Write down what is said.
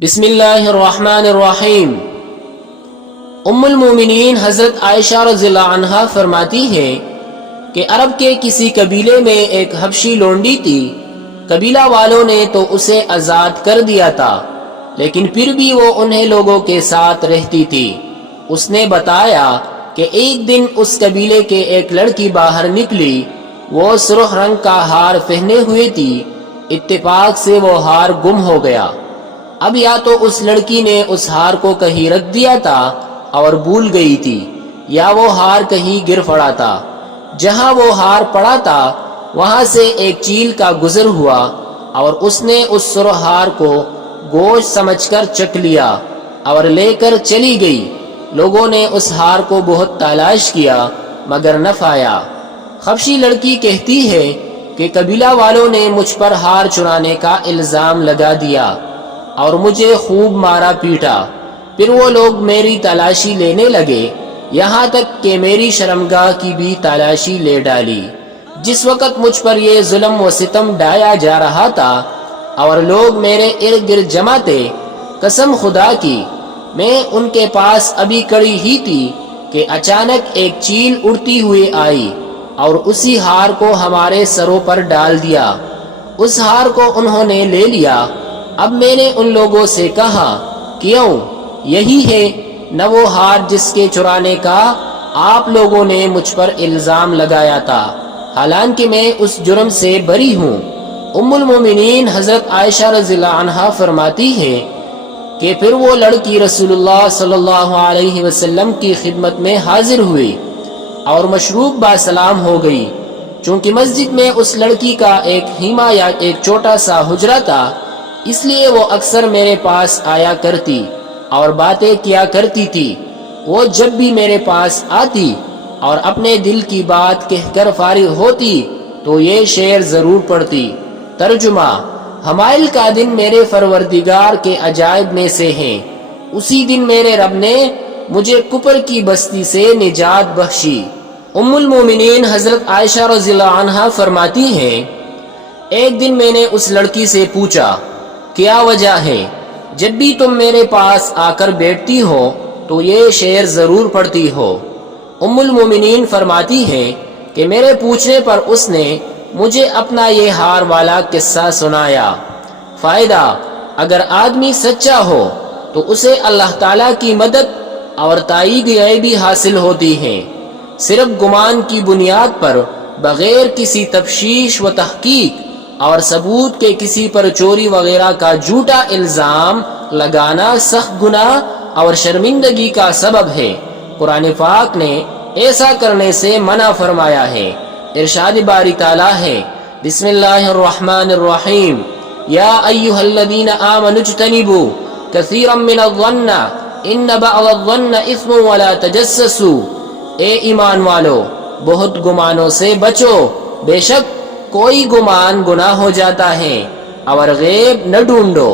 بسم اللہ الرحمن الرحیم۔ ام المومنین حضرت عائشہ رضی اللہ عنہا فرماتی ہے کہ عرب کے کسی قبیلے میں ایک حبشی لونڈی تھی۔ قبیلہ والوں نے تو اسے آزاد کر دیا تھا، لیکن پھر بھی وہ انہیں لوگوں کے ساتھ رہتی تھی۔ اس نے بتایا کہ ایک دن اس قبیلے کے ایک لڑکی باہر نکلی۔ وہ سرخ رنگ کا ہار پہنے ہوئے تھی۔ اتفاق سے وہ ہار گم ہو گیا۔ اب یا تو اس لڑکی نے اس ہار کو کہیں رکھ دیا تھا اور بھول گئی تھی، یا وہ ہار کہیں گر پڑا تھا۔ جہاں وہ ہار پڑا تھا وہاں سے ایک چیل کا گزر ہوا اور اس نے اس سرخ ہار کو گوشت سمجھ کر چکھ لیا اور لے کر چلی گئی۔ لوگوں نے اس ہار کو بہت تلاش کیا مگر نہ پایا۔ حبشی لڑکی کہتی ہے کہ قبیلہ والوں نے مجھ پر ہار چرانے کا الزام لگا دیا اور مجھے خوب مارا پیٹا۔ پھر وہ لوگ میری تلاشی لینے لگے، یہاں تک کہ میری شرمگاہ کی بھی تلاشی لے ڈالی۔ جس وقت مجھ پر یہ ظلم و ستم ڈھایا جا رہا تھا اور لوگ میرے ارد گرد جمع تھے، قسم خدا کی میں ان کے پاس ابھی کڑی ہی تھی کہ اچانک ایک چیل اڑتی ہوئی آئی اور اسی ہار کو ہمارے سروں پر ڈال دیا۔ اس ہار کو انہوں نے لے لیا۔ اب میں نے ان لوگوں سے کہا، کیوں؟ یہی ہے نہ وہ ہار جس کے چرانے کا آپ لوگوں نے مجھ پر الزام لگایا تھا، حالانکہ میں اس جرم سے بری ہوں۔ ام المومنین حضرت عائشہ رضی اللہ عنہا فرماتی ہے کہ پھر وہ لڑکی رسول اللہ صلی اللہ علیہ وسلم کی خدمت میں حاضر ہوئی اور مشروب با سلام ہو گئی۔ چونکہ مسجد میں اس لڑکی کا ایک خیمہ یا ایک چھوٹا سا حجرہ تھا، اس لیے وہ اکثر میرے پاس آیا کرتی اور باتیں کیا کرتی تھی۔ وہ جب بھی میرے پاس آتی اور اپنے دل کی بات کہہ کر فارغ ہوتی تو یہ شعر ضرور پڑھتی۔ ترجمہ: حمائل کا دن میرے پروردگار کے عجائب میں سے ہیں۔ اسی دن میرے رب نے مجھے کفر کی بستی سے نجات بخشی۔ ام المومنین حضرت عائشہ رضی اللہ عنہا فرماتی ہیں، ایک دن میں نے اس لڑکی سے پوچھا، کیا وجہ ہے جب بھی تم میرے پاس آ کر بیٹھتی ہو تو یہ شعر ضرور پڑھتی ہو؟ ام المومنین فرماتی ہے کہ میرے پوچھنے پر اس نے مجھے اپنا یہ ہار والا قصہ سنایا۔ فائدہ: اگر آدمی سچا ہو تو اسے اللہ تعالیٰ کی مدد اور تائید غیبی حاصل ہوتی ہے۔ صرف گمان کی بنیاد پر بغیر کسی تفتیش و تحقیق اور ثبوت کے کسی پر چوری وغیرہ کا جھوٹا الزام لگانا سخت گناہ اور شرمندگی کا سبب ہے۔ قرآن پاک نے ایسا کرنے سے منع فرمایا ہے۔ ارشاد باری تعالیٰ ہے، بسم اللہ الرحمن الرحیم، یا ایہا الذین آمنوا اجتنبوا کثیرا من الظن ان بعض الظن اثم ولا تجسسوا۔ اے ایمان والو، بہت گمانوں سے بچو، بے شک کوئی گمان گناہ ہو جاتا ہے، اور غیب نہ ڈھونڈو۔